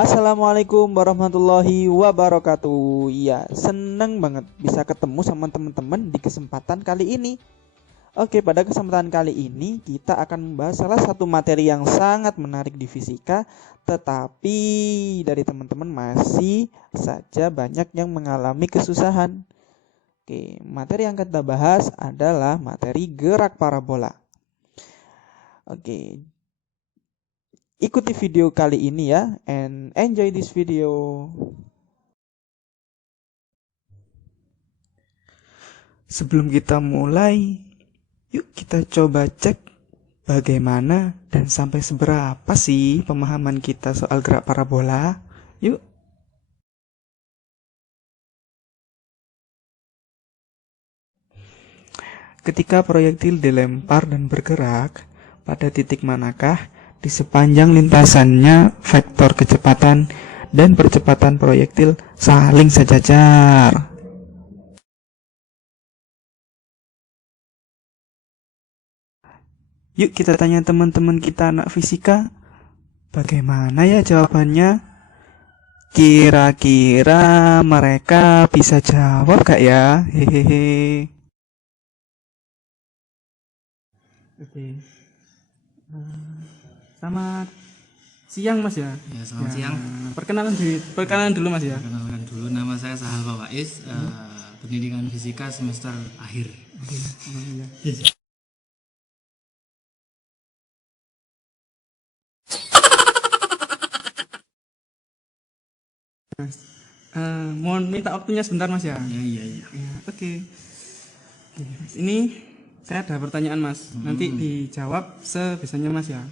Assalamualaikum warahmatullahi wabarakatuh. Iya, seneng banget bisa ketemu sama teman-teman di kesempatan kali ini. Oke, pada kesempatan kali ini kita akan membahas salah satu materi yang sangat menarik di fisika, tetapi dari teman-teman masih saja banyak yang mengalami kesusahan. Oke, materi yang kita bahas adalah materi gerak parabola. Oke, ikuti video kali ini ya, and enjoy this video. Sebelum kita mulai, yuk kita coba cek bagaimana dan sampai seberapa sih pemahaman kita soal gerak parabola. Yuk. Ketika proyektil dilempar dan bergerak, pada titik manakah di sepanjang lintasannya vektor kecepatan dan percepatan proyektil saling sejajar? Yuk kita tanya teman-teman kita anak fisika, bagaimana ya jawabannya? Kira-kira mereka bisa jawab gak ya? Hehehe. Oke. Selamat siang Mas ya. Ya, selamat siang. Perkenalan dulu Mas ya. Perkenalkan dulu, nama saya Sahal Fawais, pendidikan fisika semester akhir. Mohon minta waktunya sebentar Mas ya. Iya. Oke. Ini saya ada pertanyaan Mas. Nanti dijawab sebisanya Mas ya.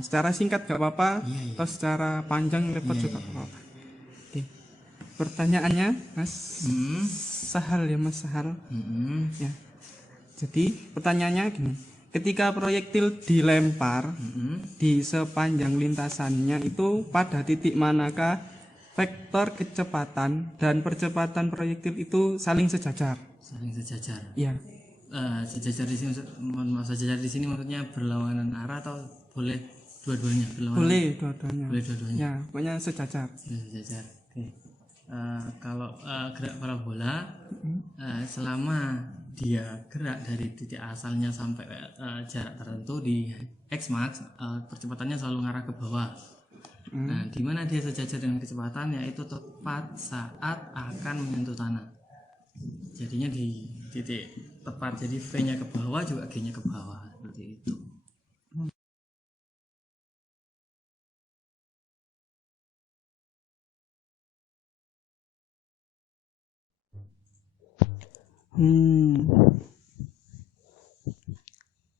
Secara singkat gak apa-apa, Iya. atau secara panjang lebar juga gak apa-apa. Oke. Pertanyaannya Mas Sahal ya Mas Sahal. Ya. Jadi pertanyaannya gini. Ketika proyektil dilempar di sepanjang lintasannya itu pada titik manakah vektor kecepatan dan percepatan proyektil itu saling sejajar? Saling sejajar. Iya. Sejajar di sini, sejajar di sini maksudnya berlawanan arah atau boleh dua-duanya berlawanan? Boleh dua-duanya. Boleh dua-duanya. Ya, pokoknya sejajar. Sejajar. Oke. Kalau gerak parabola, selama dia gerak dari titik asalnya sampai jarak tertentu di x-max, percepatannya selalu ngarah ke bawah. Nah, di mana dia sejajar dengan kecepatan, yaitu tepat saat akan menyentuh tanah. Jadinya di titik tepat, jadi V-nya ke bawah juga G-nya ke bawah, seperti itu.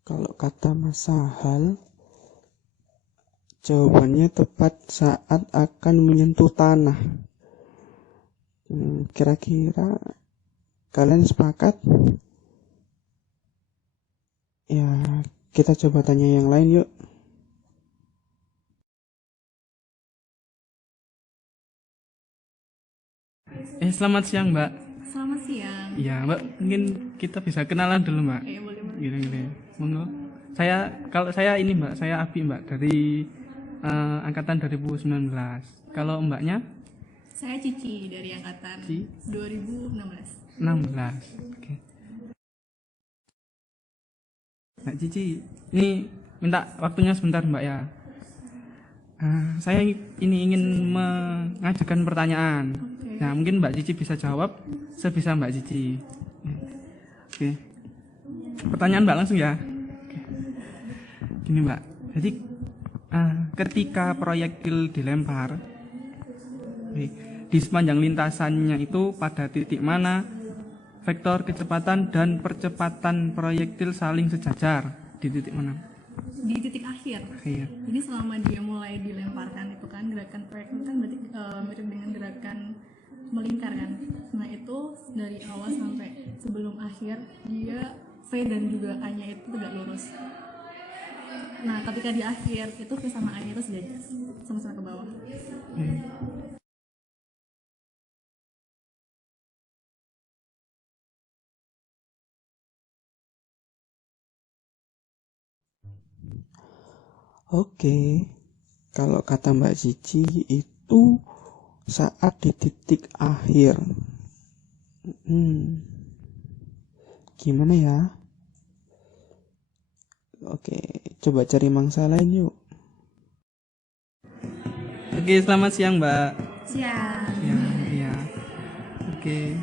Kalau kata Mas Sahal, jawabannya tepat saat akan menyentuh tanah. Kira-kira kalian sepakat? Ya, kita coba tanya yang lain yuk. Selamat siang Mbak. Selamat siang. Iya Mbak, mungkin kita bisa kenalan dulu Mbak. Boleh. Gini. Monggo. Kalau saya ini Mbak, saya Abi Mbak dari angkatan 2019. Kalau Mbaknya? Saya Cici dari angkatan 2016. 16. Oke. Mbak Cici, ini minta waktunya sebentar Mbak ya. Saya ini ingin mengajukan pertanyaan. Oke. Nah, mungkin Mbak Cici bisa jawab sebisa Mbak Cici. Oke. Pertanyaan Mbak langsung ya. Oke. Gini Mbak, jadi ketika proyektil dilempar di sepanjang lintasannya itu pada titik mana vektor kecepatan dan percepatan proyektil saling sejajar? Di titik mana? Di titik akhir. Iya. Jadi selama dia mulai dilemparkan itu kan gerakan proyektil kan berarti mirip dengan gerakan melingkar kan. Nah itu dari awal sampai sebelum akhir dia V dan juga A-nya itu tegak lurus. Nah ketika di akhir itu V sama A-nya itu sejajar sama-sama ke bawah. Oke, kalau kata Mbak Cici itu saat di titik akhir. Gimana ya? Oke, coba cari mangsa lain yuk. Oke, selamat siang Mbak. Siap. Ya. Oke.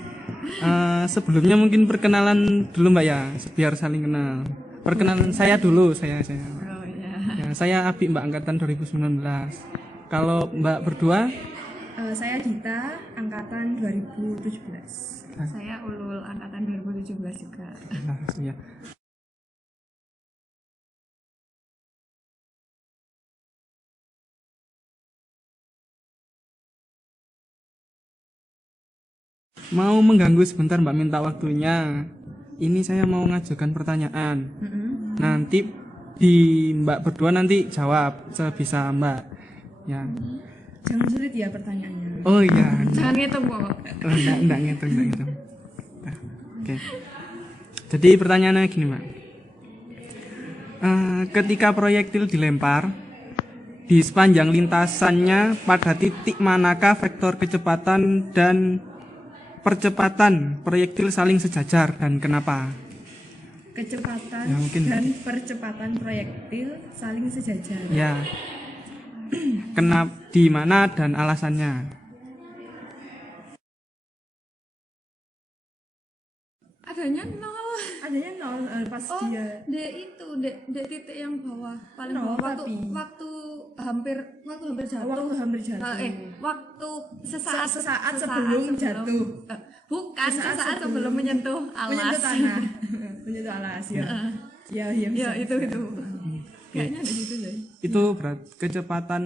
Sebelumnya mungkin perkenalan dulu Mbak ya, biar saling kenal. Perkenalan saya dulu, saya. Oh ya. Ya, saya Abi Mbak angkatan 2019. Kalau Mbak berdua, Saya Dita, angkatan 2017. Saya Ulul, angkatan 2017 juga. nah, ya. Mau mengganggu sebentar Mbak, minta waktunya. Ini saya mau ngajukan pertanyaan. Nanti di Mbak berdua nanti jawab sebisa Mbak. Ya. Jangan sulit ya pertanyaannya. Oh iya. Jangan ngitung kok. Oh, enggak ngitung. Nah, oke. Jadi pertanyaannya gini Mbak. Ketika proyektil dilempar, di sepanjang lintasannya pada titik manakah vektor kecepatan dan percepatan proyektil saling sejajar dan kenapa? Kecepatan Ya, mungkin. dan percepatan proyektil saling sejajar. Ya. Kenapa, di mana dan alasannya? Adanya nol. Adanya nol pas Oh, dia. itu titik yang bawah paling Nol, bawah tapi. waktu hampir jatuh. Waktu hampir jatuh. Waktu sesaat sebelum jatuh. Bukan Sesaat sesaat sebelum sebelum menyentuh alas. Menyentuh tanah. Menyentuh alas ya. Ya, Ya bisa. itu. Kayaknya ada gitu deh. Itu berat kecepatan,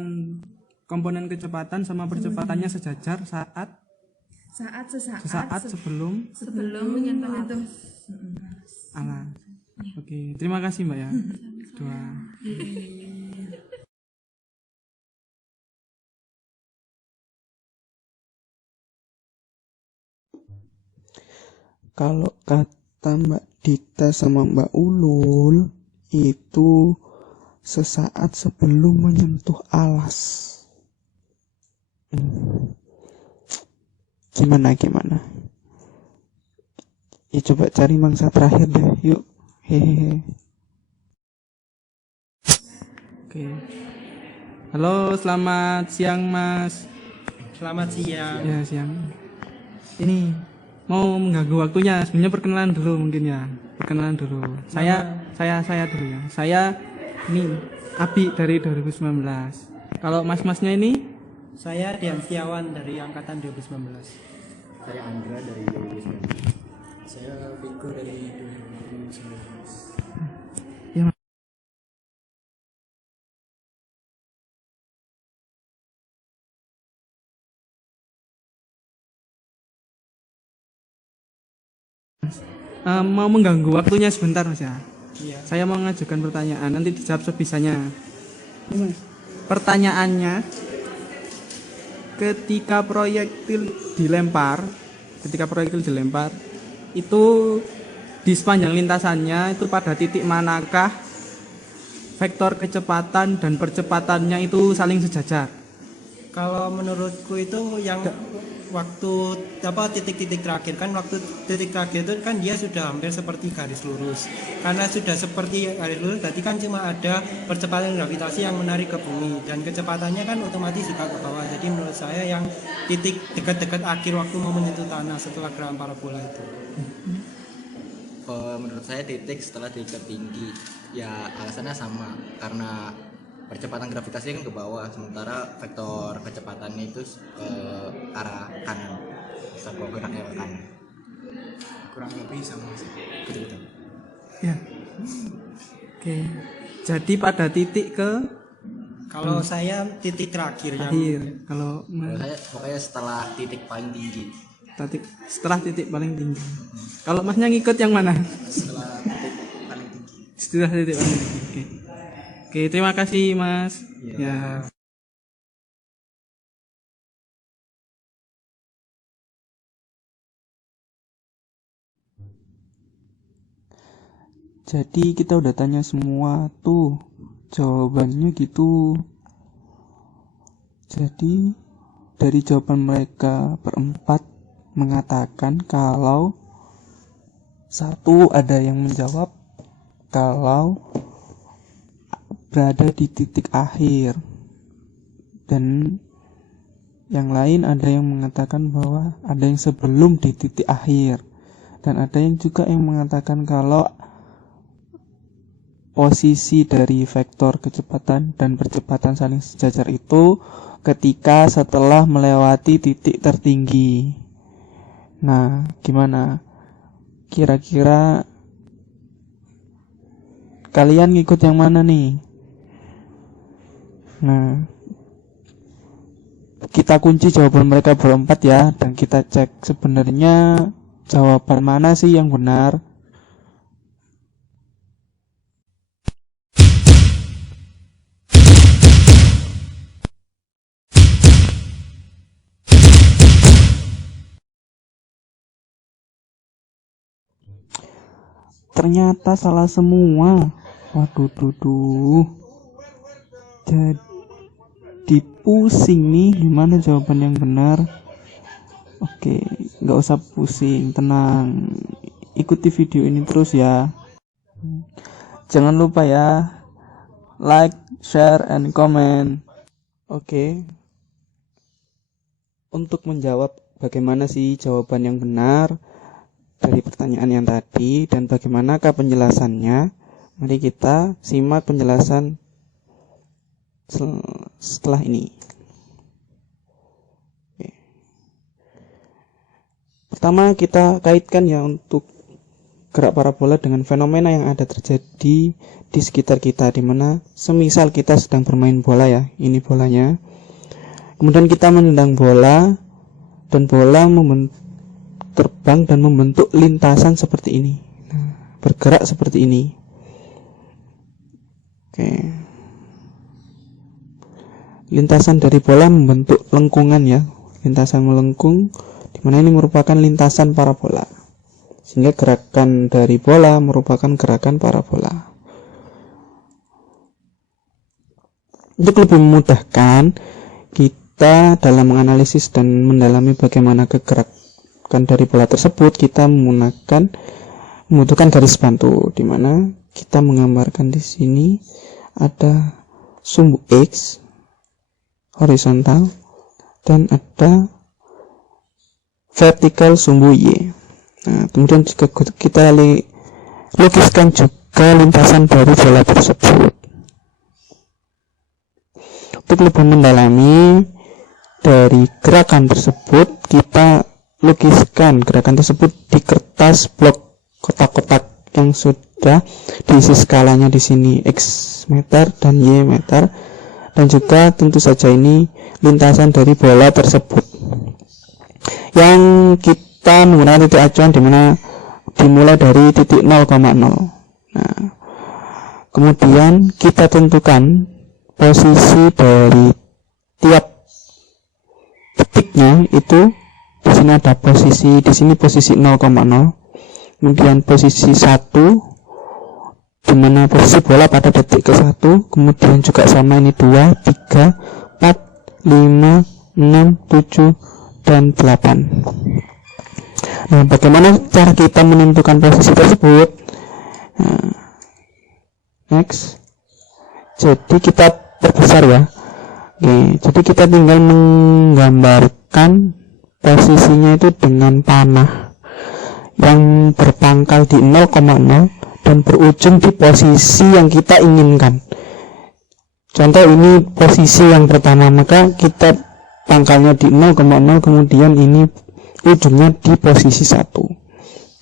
komponen kecepatan sama percepatannya sejajar saat Sesaat sebelum Sebelum menyentuh alas. alas. Oke, terima kasih Mbak ya. Dua. Kalau kata Mbak Dita sama Mbak Ulul itu sesaat sebelum menyentuh alas. Gimana? Ya coba cari mangsa terakhir deh, yuk. Hehehe. Oke. Halo, selamat siang Mas. Selamat siang. Ya, siang. Ini mau mengganggu waktunya, sebenarnya perkenalan dulu mungkin ya. Perkenalan dulu. Saya dulu ya. Saya ini Abi dari 2019. Kalau mas-masnya ini Saya Dian Setiawan dari angkatan 2019. Saya Andra dari 2019. Saya Viko dari 2019. ya mau mengganggu waktunya sebentar Mas ya. Iya. Saya mau mengajukan pertanyaan, nanti dijawab sebisanya. Pertanyaannya, ketika proyektil dilempar, itu di sepanjang lintasannya itu pada titik manakah vektor kecepatan dan percepatannya itu saling sejajar? Kalau menurutku itu yang waktu titik-titik terakhir kan, waktu titik terakhir itu kan dia sudah hampir seperti garis lurus. Karena sudah seperti garis lurus, berarti kan cuma ada percepatan gravitasi yang menarik ke bumi dan kecepatannya kan otomatis juga ke bawah. Jadi menurut saya yang titik dekat-dekat akhir waktu mau menyentuh tanah setelah gerakan parabola itu. Menurut saya titik setelah titik tinggi, ya alasannya sama karena percepatan gravitasi kan ke bawah, sementara vektor kecepatannya itu ke arah kanan, geraknya ke kanan. Kurang lebih sama sih. Betul. Ya. Oke. Jadi pada titik Kalau saya titik terakhir yang akhir. Kalau Kalau saya pokoknya setelah titik paling tinggi. setelah titik paling tinggi. Kalau masnya ngikut yang mana? Setelah titik paling tinggi. Setelah titik paling tinggi. Oke. Oke, terima kasih Mas. Ya. Jadi kita udah tanya semua tuh, jawabannya gitu. Jadi dari jawaban mereka berempat mengatakan kalau satu ada yang menjawab kalau berada di titik akhir, dan yang lain ada yang mengatakan bahwa ada yang sebelum di titik akhir, dan ada yang juga yang mengatakan kalau posisi dari vektor kecepatan dan percepatan saling sejajar itu ketika setelah melewati titik tertinggi. Nah, gimana? Kira-kira kalian ngikut yang mana nih? Nah, kita kunci jawaban mereka berempat ya, dan kita cek sebenarnya jawaban mana sih yang benar. Ternyata salah semua. Waduh, jadi pusing nih, gimana jawaban yang benar? Oke, nggak usah pusing, tenang. Ikuti video ini terus ya. Jangan lupa ya, like, share, and comment. Oke. Untuk menjawab bagaimana sih jawaban yang benar dari pertanyaan yang tadi dan bagaimanakah penjelasannya, mari kita simak penjelasan setelah ini. Oke. Pertama kita kaitkan ya untuk gerak parabola dengan fenomena yang ada terjadi di sekitar kita, di mana semisal kita sedang bermain bola ya, ini bolanya. Kemudian kita menendang bola dan bola terbang dan membentuk lintasan seperti ini. Nah, bergerak seperti ini. Oke. Lintasan dari bola membentuk lengkungan ya, lintasan melengkung, di mana ini merupakan lintasan parabola, sehingga gerakan dari bola merupakan gerakan parabola. Untuk lebih memudahkan kita dalam menganalisis dan mendalami bagaimana gerakan dari bola tersebut, kita membutuhkan garis bantu, di mana kita menggambarkan di sini ada sumbu X horizontal dan ada vertikal sumbu Y. Nah, kemudian juga kita lukiskan juga lintasan dari bola tersebut. Untuk lebih mendalami dari gerakan tersebut, kita lukiskan gerakan tersebut di kertas blok kotak-kotak yang sudah diisi skalanya di sini X meter dan Y meter, dan juga tentu saja ini lintasan dari bola tersebut yang kita menggunakan titik acuan di mana dimulai dari titik 0,0. Nah, kemudian kita tentukan posisi dari tiap titiknya itu. Di sini ada posisi, di sini posisi 0,0, kemudian posisi 1 di mana posisi bola pada detik ke-1, kemudian juga sama ini 2, 3, 4, 5, 6, 7, dan 8. Nah, bagaimana cara kita menentukan posisi tersebut? Nah, next. Jadi kita perbesar ya. Oke, jadi kita tinggal menggambarkan posisinya itu dengan panah yang berpangkal di 0,0 dan berujung di posisi yang kita inginkan. Contoh ini posisi yang pertama, maka kita pangkalnya di 0,0, kemudian ini ujungnya di posisi 1,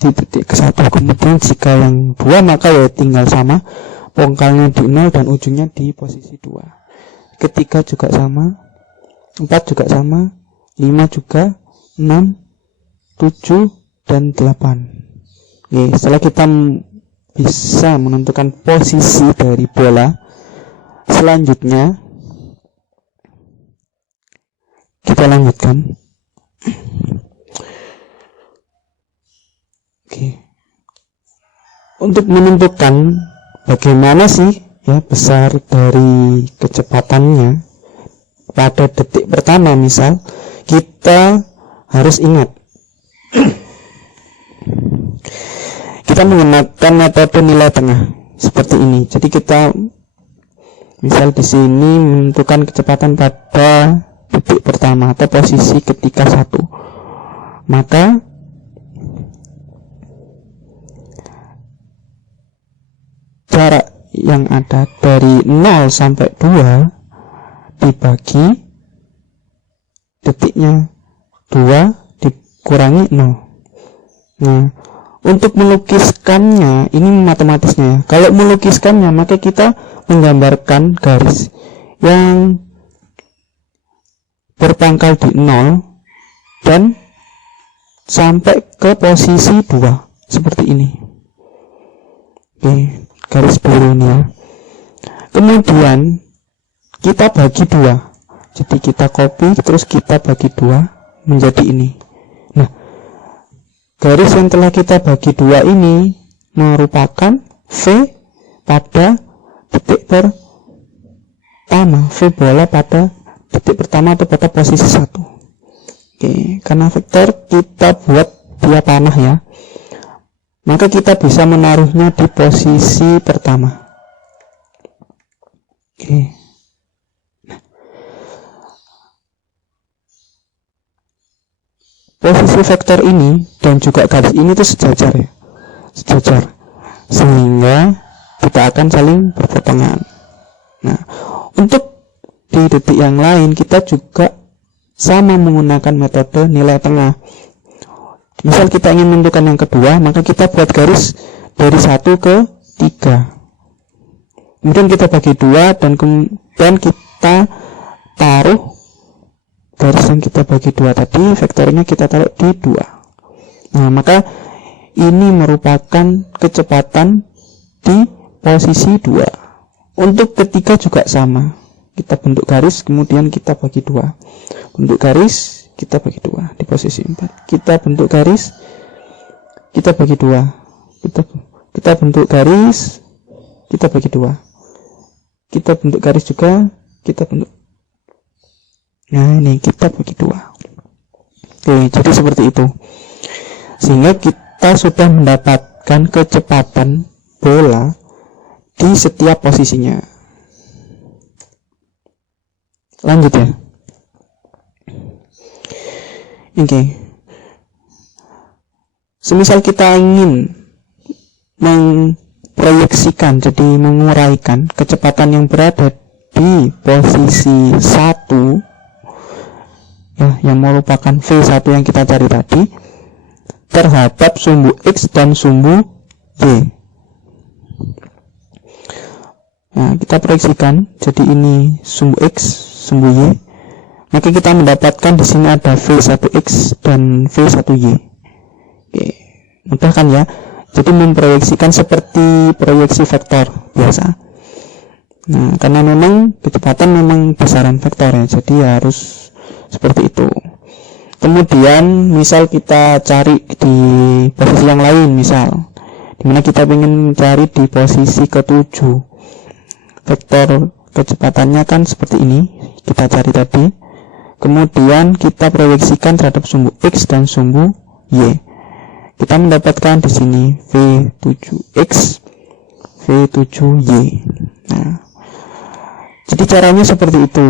di titik ke 1. Kemudian jika yang 2, maka ya tinggal sama, pangkalnya di 0 dan ujungnya di posisi 2. Ketiga juga sama, 4 juga sama, 5 juga, 6, 7, dan 8. Oke, setelah kita bisa menentukan posisi dari bola, selanjutnya kita lanjutkan. Oke. Untuk menentukan bagaimana sih ya besar dari kecepatannya pada detik pertama, misal kita harus ingat kita menggunakan metode nilai tengah seperti ini. Jadi kita misal di sini menentukan kecepatan pada titik pertama atau posisi ketika 1, maka jarak yang ada dari 0 sampai 2 dibagi detiknya 2 dikurangi 0. Nah, untuk melukiskannya ini matematisnya. Kalau melukiskannya maka kita menggambarkan garis yang berpangkal di 0 dan sampai ke posisi 2 seperti ini. Oke, garis biru ini ya. Kemudian kita bagi 2. Jadi kita copy terus kita bagi 2 menjadi ini. Nah, garis yang telah kita bagi 2 ini merupakan V pada titik pertama, V bola pada titik pertama atau pada posisi 1. Oke, karena vektor kita buat dia panah ya, maka kita bisa menaruhnya di posisi pertama. Oke. Posisi vektor ini dan juga garis ini tuh sejajar ya, sejajar, sehingga kita akan saling berpotongan. Nah, untuk di detik yang lain kita juga sama menggunakan metode nilai tengah. Misal kita ingin menentukan yang kedua, maka kita buat garis dari 1 ke 3. Kemudian kita bagi 2 dan kita taruh garis yang kita bagi 2 tadi, vektornya kita taruh di 2. Nah, maka ini merupakan kecepatan di posisi 2. Untuk ketiga juga sama. Kita bentuk garis, kemudian kita bagi 2. Bentuk garis, kita bagi 2 di posisi 4. Kita bentuk garis, kita bagi 2. Kita bentuk garis, kita bagi 2. Kita bentuk garis juga, kita bentuk. Nah, ini kita bagi 2. Oke, jadi seperti itu. Sehingga kita sudah mendapatkan kecepatan bola di setiap posisinya. Lanjut ya. Oke. Semisal kita ingin memproyeksikan, jadi menguraikan kecepatan yang berada di posisi 1 ya, yang merupakan V1 yang kita cari tadi terhadap sumbu X dan sumbu Y. Nah, kita proyeksikan, jadi ini sumbu X, sumbu Y. Maka kita mendapatkan di sini ada V1X dan V1Y. Oke, mudah kan ya? Jadi memproyeksikan seperti proyeksi vektor biasa. Nah, karena memang kecepatan memang besaran vektor ya, jadi harus seperti itu. Kemudian misal kita cari di posisi yang lain, misal dimana kita ingin mencari di posisi ke-7, vektor kecepatannya kan seperti ini, kita cari tadi. Kemudian kita proyeksikan terhadap sumbu X dan sumbu Y. Kita mendapatkan di sini V7X, V7Y. Nah, jadi caranya seperti itu.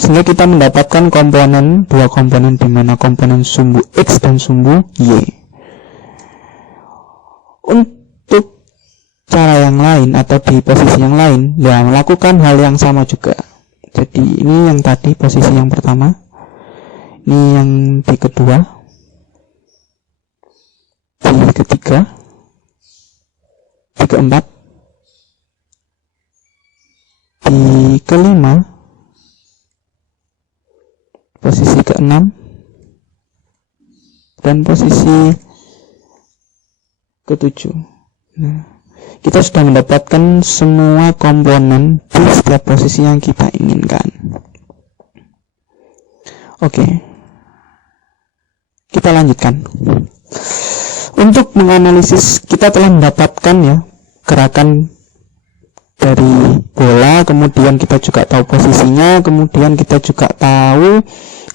Sehingga kita mendapatkan komponen, dua komponen, di mana komponen sumbu X dan sumbu Y. Untuk cara yang lain atau di posisi yang lain, ya melakukan hal yang sama juga. Jadi ini yang tadi posisi yang pertama, ini yang di kedua, di ketiga, di keempat, di kelima, posisi keenam, dan posisi ketujuh. Nah, kita sudah mendapatkan semua komponen di setiap posisi yang kita inginkan. Oke, kita lanjutkan. Untuk menganalisis, kita telah mendapatkan ya gerakan dari bola, kemudian kita juga tahu posisinya, kemudian kita juga tahu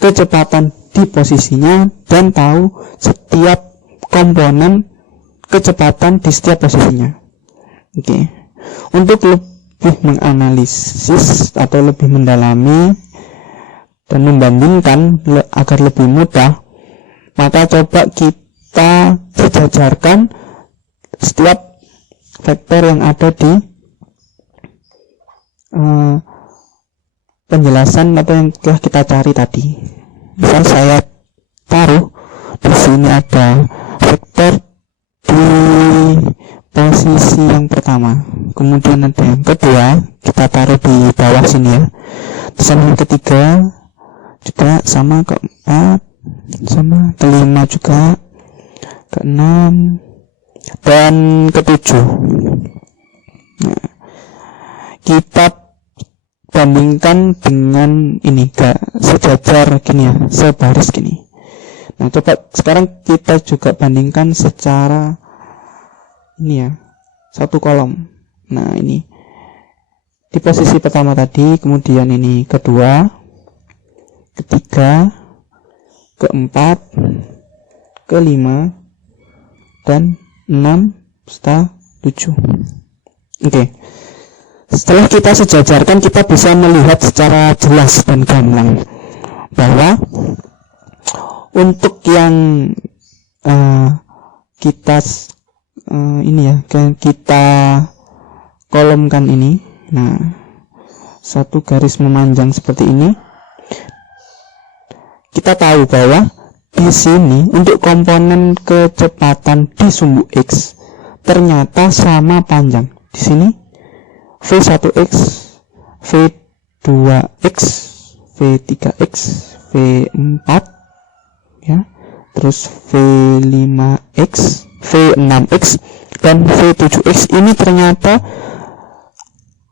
kecepatan di posisinya, dan tahu setiap komponen kecepatan di setiap posisinya. Oke. Untuk lebih menganalisis atau lebih mendalami dan membandingkan agar lebih mudah, maka coba kita sejajarkan setiap vektor yang ada di penjelasan atau yang telah kita cari tadi. Misal saya taruh di sini ada vektor di posisi yang pertama, kemudian ada yang kedua, kita taruh di bawah sini ya. Terus yang ketiga juga sama, keempat sama, kelima juga, keenam dan ketujuh. Nah, kita bandingkan dengan ini, gak sejajar gini ya, sebaris gini. Nah, coba sekarang kita juga bandingkan secara ini ya, satu kolom. Nah, ini di posisi pertama tadi, kemudian ini kedua, ketiga, keempat, kelima, dan 6 serta 7. Oke. Setelah kita sejajarkan, kita bisa melihat secara jelas dan gamblang bahwa untuk yang kita ini ya, kita kolomkan ini, nah, satu garis memanjang seperti ini, kita tahu bahwa di sini untuk komponen kecepatan di sumbu X ternyata sama panjang. Di sini V1X, V2X, V3X, V4 ya, terus V5X, V6X, dan V7X ini ternyata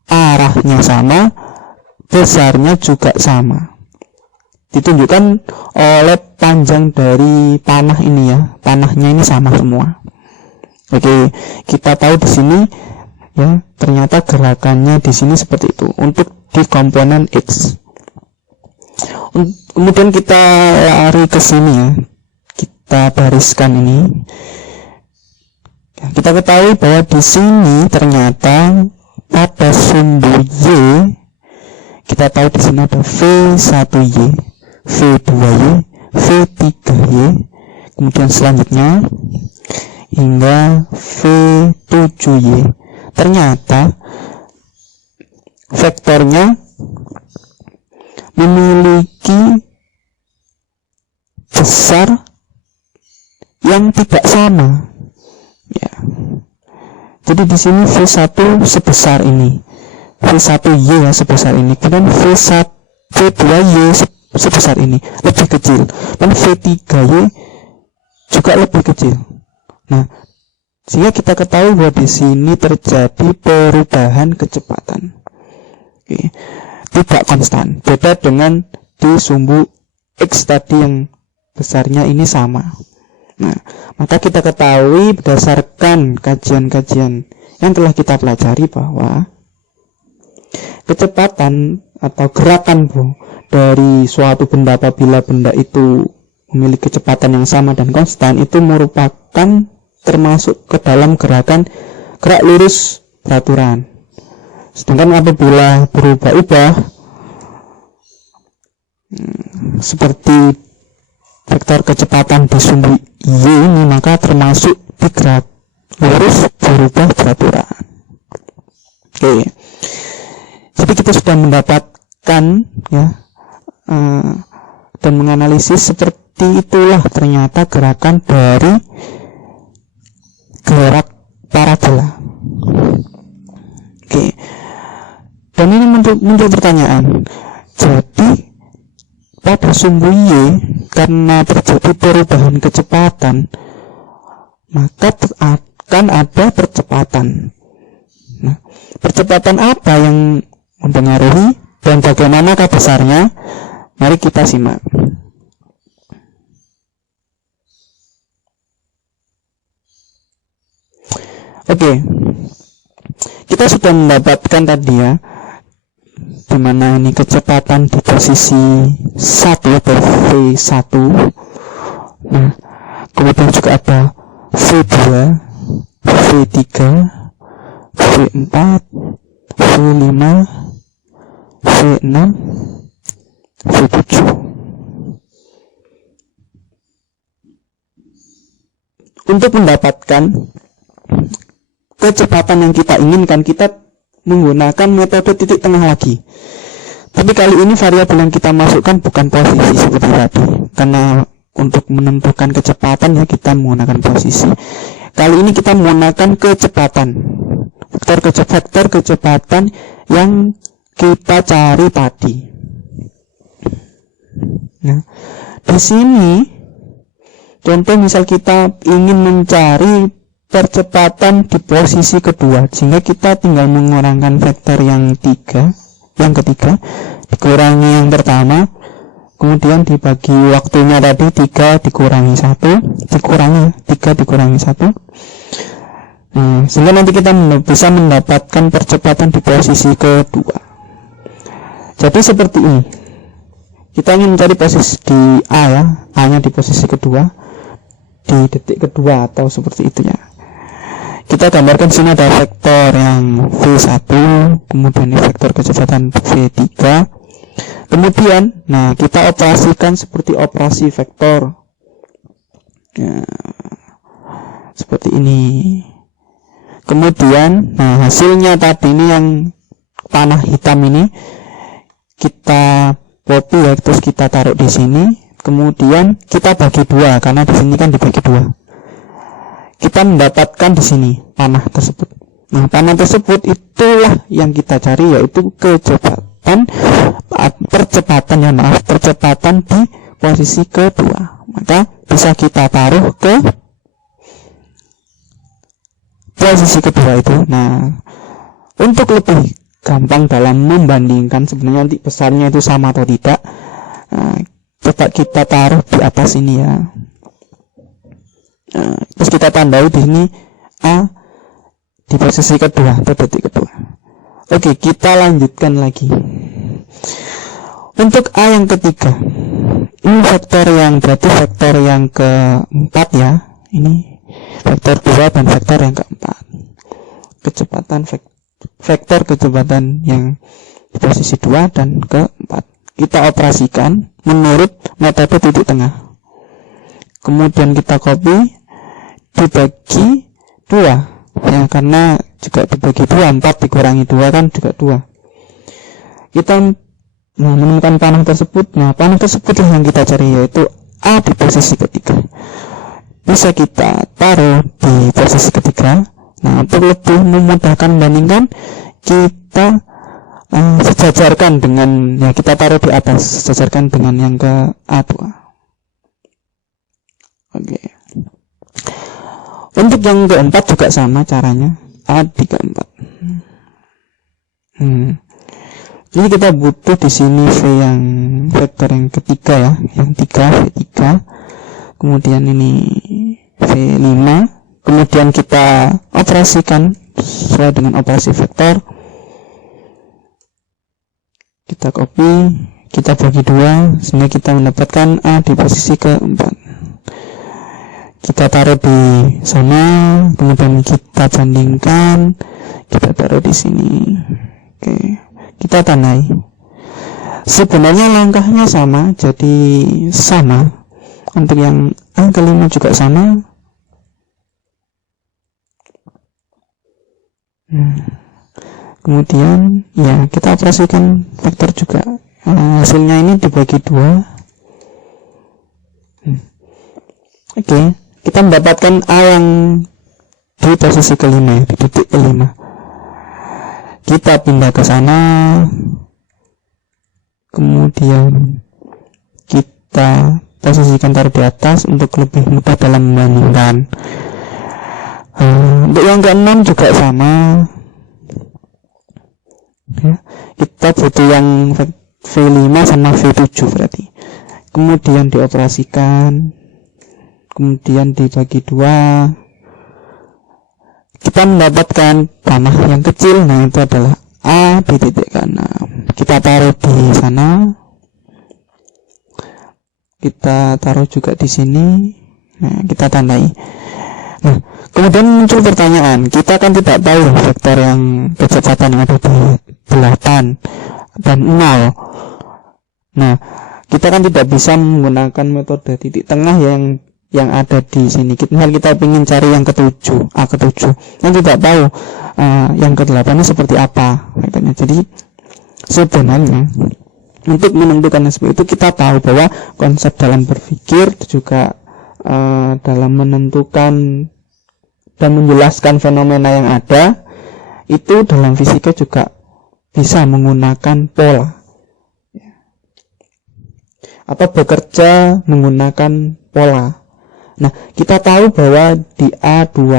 arahnya sama, besarnya juga sama. Ditunjukkan oleh panjang dari panah ini ya, panahnya ini sama semua. Oke, kita tahu di sini ya, ternyata gerakannya di sini seperti itu untuk di komponen X. Kemudian kita lari ke sini ya, kita bariskan ini. Kita ketahui bahwa di sini ternyata pada sumbu Y, kita tahu di sini ada V1Y, V2Y, V3Y, kemudian selanjutnya hingga V7Y. Ternyata vektornya memiliki besar yang tidak sama. Ya. Jadi di sini V1 sebesar ini, V1Y ya sebesar ini, kemudian V2Y sebesar ini, lebih kecil, dan V3Y juga lebih kecil. Nah, sehingga kita ketahui bahwa di sini terjadi perubahan kecepatan. Oke. Tidak konstan, beda dengan di sumbu X tadi yang besarnya ini sama. Nah, maka kita ketahui berdasarkan kajian-kajian yang telah kita pelajari bahwa kecepatan atau gerakan dari suatu benda apabila benda itu memiliki kecepatan yang sama dan konstan itu merupakan termasuk ke dalam gerakan gerak lurus beraturan. Sedangkan apabila berubah-ubah seperti vektor kecepatan di sumbu Y ini, maka termasuk di gerak lurus berubah beraturan. Oke. Jadi kita sudah mendapatkan ya dan menganalisis seperti itulah ternyata gerakan dari gerak parabola. Oke. Dan ini muncul pertanyaan. Jadi pada sumbu Y karena terjadi perubahan kecepatan, maka akan ada percepatan. Nah, percepatan apa yang mempengaruhi dan bagaimanakah besarnya? Mari kita simak. Oke. kita sudah mendapatkan tadi ya, dimana ini kecepatan di posisi 1 atau V1. Nah, kemudian juga ada V2, V3, V4, V5, V6, V7. Untuk mendapatkan kecepatan yang kita inginkan, kita menggunakan metode titik tengah lagi. Tapi kali ini variabel yang kita masukkan bukan posisi seperti tadi, karena untuk menentukan kecepatan ya kita menggunakan posisi. Kali ini kita menggunakan kecepatan, vektor kecepatan yang kita cari tadi. Nah, di sini contoh misal kita ingin mencari percepatan di posisi kedua, sehingga kita tinggal mengurangkan vektor yang ketiga dikurangi yang pertama, kemudian dibagi waktunya tadi 3 dikurangi 1, dikurangi 3 dikurangi 1. Nah, sehingga nanti kita bisa mendapatkan percepatan di posisi kedua. Jadi seperti ini. Kita ingin mencari posisi di A ya, A-nya di posisi kedua, di detik kedua atau seperti itu ya. Kita gambarkan sini ada vektor yang V1, kemudian ini vektor kecepatan V3. Kemudian, nah kita operasikan seperti operasi vektor. Ya, seperti ini. Kemudian, nah hasilnya tadi ini yang panah hitam ini kita copy ya, terus kita taruh di sini. Kemudian kita bagi dua, karena di sini kan dibagi dua. Kita mendapatkan di sini panah tersebut. Nah, panah tersebut itulah yang kita cari, yaitu percepatan di posisi kedua. Maka bisa kita taruh ke posisi kedua itu. Nah, untuk lebih gampang dalam membandingkan sebenarnya nanti besarnya itu sama atau tidak, nah, coba kita taruh di atas ini ya. Nah, terus kita tandai di sini A di posisi kedua atau detik kedua. Oke, kita lanjutkan lagi. Untuk A yang ketiga, ini vektor yang berarti vektor yang keempat ya. Ini vektor 2 dan vektor yang keempat. Kecepatan vektor kecepatan yang di posisi 2 dan keempat. Kita operasikan menurut metode titik tengah. Kemudian kita copy dibagi 2 ya, karena juga dibagi 2, 4 dikurangi 2 kan juga 2. Kita menemukan panah tersebut. Nah, panah tersebut yang kita cari, yaitu A di posisi ketiga. Bisa kita taruh di posisi ketiga. Nah, untuk lebih memudahkan membandingkan, kita sejajarkan dengan ya, kita taruh di atas, sejajarkan dengan yang ke A2. Oke. Untuk yang keempat juga sama caranya, A di keempat. Jadi kita butuh di sini V yang vektor yang ketiga ya, yang 3 V3. Kemudian ini V5. Kemudian kita operasikan sesuai dengan operasi vektor. Kita copy, kita bagi 2 sehingga kita mendapatkan A di posisi keempat. Kita taruh di sana, kemudian kita bandingkan, kita taruh di sini. Oke, kita tandai. Sebenarnya langkahnya sama, jadi sama. Untuk yang A kelima juga sama. Kemudian ya kita operasikan vektor juga. Hasilnya ini dibagi 2. Oke. Kita mendapatkan A yang di posisi kelima, di titik kelima. Kita pindah ke sana, kemudian kita posisikan taruh di atas untuk lebih mudah dalam membandingkan. Untuk yang keenam juga sama ya, kita butuh yang V5 sama V7 berarti. Kemudian dioperasikan, kemudian dibagi 2, kita mendapatkan panah yang kecil. Nah, itu adalah A di titik K6. Kita taruh di sana. Kita taruh juga di sini. Nah, kita tandai. Nah, kemudian muncul pertanyaan. Kita kan tidak tahu vektor yang kecepatan yang ada di 8 dan 0. Nah, kita kan tidak bisa menggunakan metode titik tengah yang ada di sini. Misal kita ingin cari yang ke-7, A ke-7, kan tidak tahu yang ke-8 nya seperti apa vektornya. Jadi sebenarnya untuk menentukan seperti itu, kita tahu bahwa konsep dalam berpikir juga dalam menentukan dan menjelaskan fenomena yang ada itu dalam fisika juga bisa menggunakan pola atau bekerja menggunakan pola. Nah, kita tahu bahwa di A2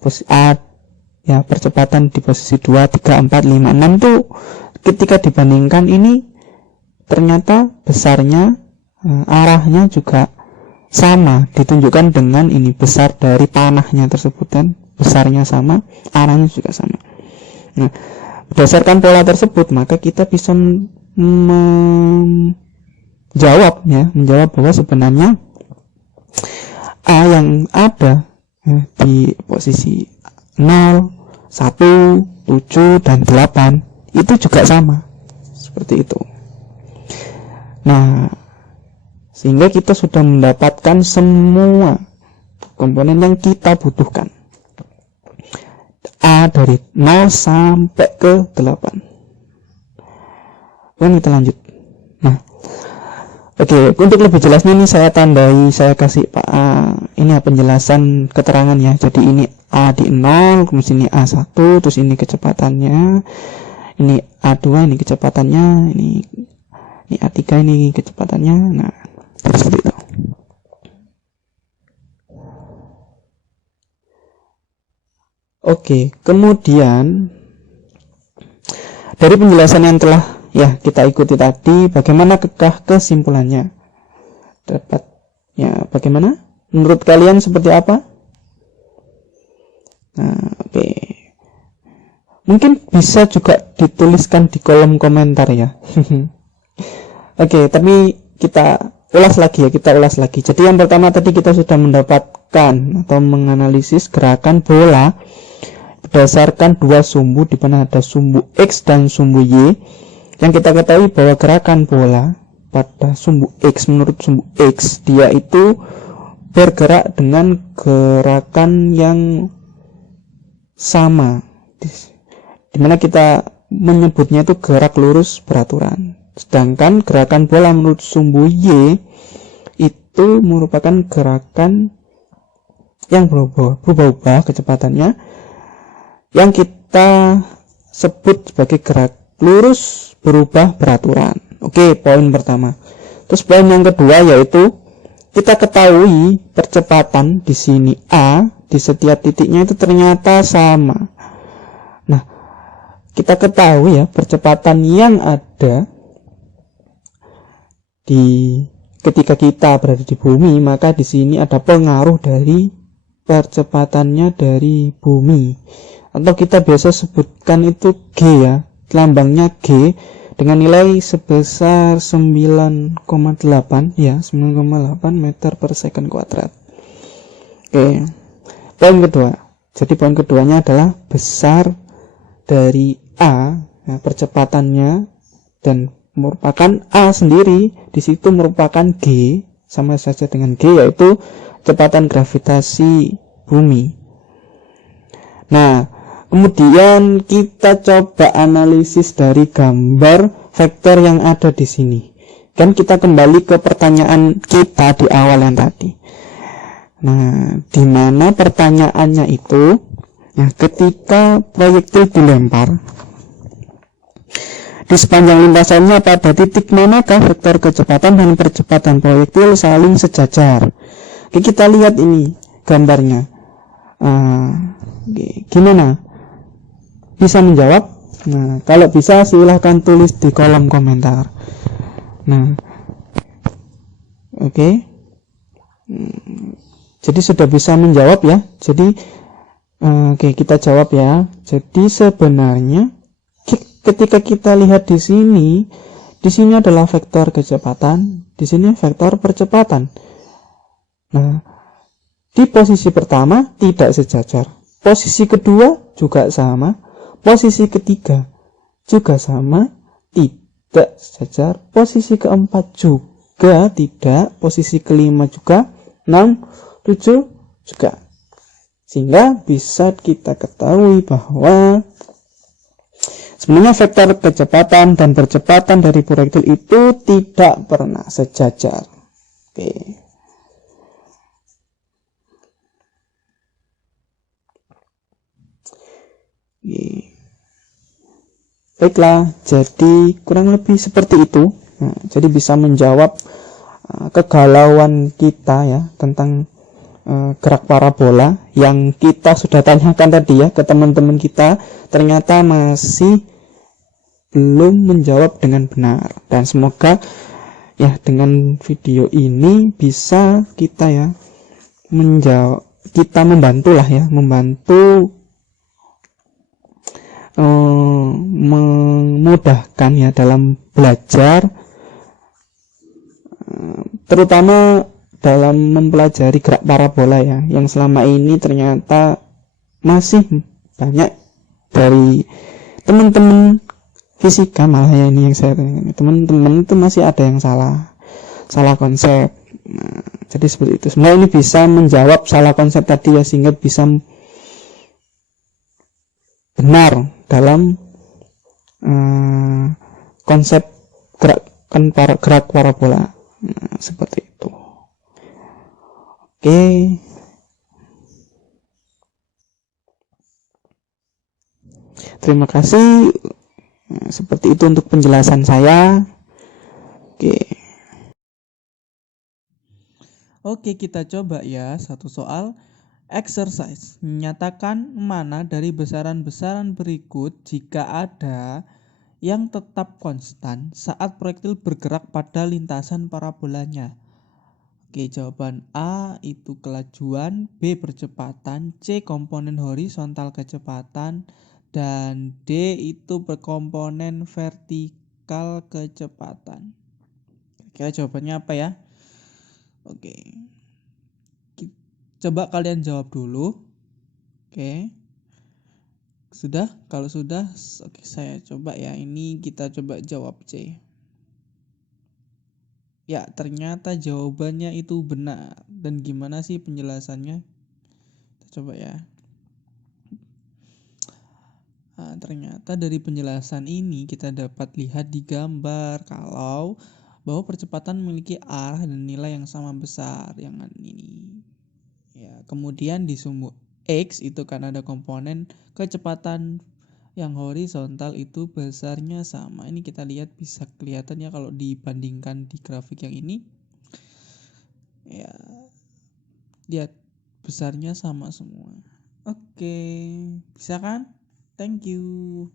posisi A ya, percepatan di posisi 2, 3, 4, 5, 6 tuh ketika dibandingkan ini ternyata besarnya arahnya juga sama, ditunjukkan dengan ini besar dari panahnya tersebut dan besarnya sama, arahnya juga sama. Nah, berdasarkan pola tersebut maka kita bisa menjawab bahwa sebenarnya A yang ada di posisi 0, 1, 7, dan 8 itu juga sama seperti itu. Nah, sehingga kita sudah mendapatkan semua komponen yang kita butuhkan. A dari 0 sampai ke 8. Dan kita lanjut. Nah, oke, untuk lebih jelasnya ini saya tandai, saya kasih ini penjelasan keterangan ya. Jadi ini A di 0, kemudian ini A1, terus ini kecepatannya, ini A2, ini kecepatannya, ini A3, ini kecepatannya. Nah, seperti itu. Oke, kemudian dari penjelasan yang telah ya kita ikuti tadi, bagaimana kesimpulannya? Dapat ya, bagaimana? Menurut kalian seperti apa? Nah, oke. Mungkin bisa juga dituliskan di kolom komentar ya. Oke, tapi kita ulas lagi. Jadi yang pertama tadi kita sudah mendapatkan atau menganalisis gerakan bola berdasarkan dua sumbu, di mana ada sumbu X dan sumbu Y. Yang kita ketahui bahwa gerakan bola pada sumbu X, menurut sumbu X, dia itu bergerak dengan gerakan yang sama, dimana kita menyebutnya itu gerak lurus beraturan. Sedangkan gerakan bola menurut sumbu Y itu merupakan gerakan yang berubah-ubah kecepatannya, yang kita sebut sebagai gerak lurus berubah beraturan. Oke, poin pertama. Terus poin yang kedua yaitu kita ketahui percepatan di sini A di setiap titiknya itu ternyata sama. Nah, kita ketahui ya percepatan yang ada ketika kita berada di bumi, maka di sini ada pengaruh dari percepatannya dari bumi, atau kita biasa sebutkan itu G ya, lambangnya G dengan nilai sebesar 9,8 ya, 9,8 meter per second kuadrat. Oke, poin kedua. Jadi poin keduanya adalah besar dari A ya, percepatannya, dan merupakan A sendiri di situ merupakan G, sama saja dengan G, yaitu kecepatan gravitasi bumi. Nah, kemudian kita coba analisis dari gambar vektor yang ada di sini. Kan kita kembali ke pertanyaan kita di awal yang tadi. Nah, di mana pertanyaannya itu, nah, ketika proyektil dilempar di sepanjang lintasannya pada titik manakah vektor kecepatan dan percepatan proyektil saling sejajar. Oke, kita lihat ini gambarnya. Gimana? Bisa menjawab? Nah, kalau bisa silahkan tulis di kolom komentar. Nah, oke. Jadi sudah bisa menjawab ya. Jadi Oke, kita jawab ya. Jadi sebenarnya ketika kita lihat di sini adalah vektor kecepatan, di sini vektor percepatan. Nah, di posisi pertama tidak sejajar. Posisi kedua juga sama. Posisi ketiga juga sama, tidak sejajar. Posisi keempat juga tidak. Posisi kelima juga, 6, 7 juga. Sehingga bisa kita ketahui bahwa sebenarnya vektor kecepatan dan percepatan dari proyektil itu tidak pernah sejajar. Oke. Baiklah, jadi kurang lebih seperti itu. Nah, jadi bisa menjawab kegalauan kita ya tentang gerak parabola yang kita sudah tanyakan tadi ya ke teman-teman kita, ternyata masih belum menjawab dengan benar. Dan semoga ya dengan video ini bisa kita ya menjawab, kita membantu memudahkan ya dalam belajar, terutama dalam mempelajari gerak parabola ya, yang selama ini ternyata masih banyak dari teman-teman fisika malah ya, ini yang saya teman-teman itu masih ada yang salah konsep. Nah, jadi seperti itu. Semoga ini bisa menjawab salah konsep tadi ya, sehingga bisa benar dalam konsep gerak parabola. Nah, seperti itu. Oke. Terima kasih. Nah, seperti itu untuk penjelasan saya. Oke, kita coba ya satu soal. Exercise. Menyatakan mana dari besaran-besaran berikut jika ada yang tetap konstan saat proyektil bergerak pada lintasan parabolanya. Oke, jawaban A itu kelajuan, B percepatan, C komponen horizontal kecepatan, dan D itu berkomponen vertikal kecepatan. Kira-kira jawabannya apa ya? Oke. Coba kalian jawab dulu. Oke. Sudah? Kalau sudah, oke, saya coba ya. Ini kita coba jawab C. Ya, ternyata jawabannya itu benar. Dan gimana sih penjelasannya? Kita coba ya. Nah, ternyata dari penjelasan ini kita dapat lihat di gambar kalau bahwa percepatan memiliki arah dan nilai yang sama besar, yang ini. Ya, kemudian di sumbu X itu kan ada komponen kecepatan yang horizontal itu besarnya sama. Ini kita lihat bisa kelihatan ya kalau dibandingkan di grafik yang ini. Ya, lihat besarnya sama semua. Oke, bisa kan? Thank you.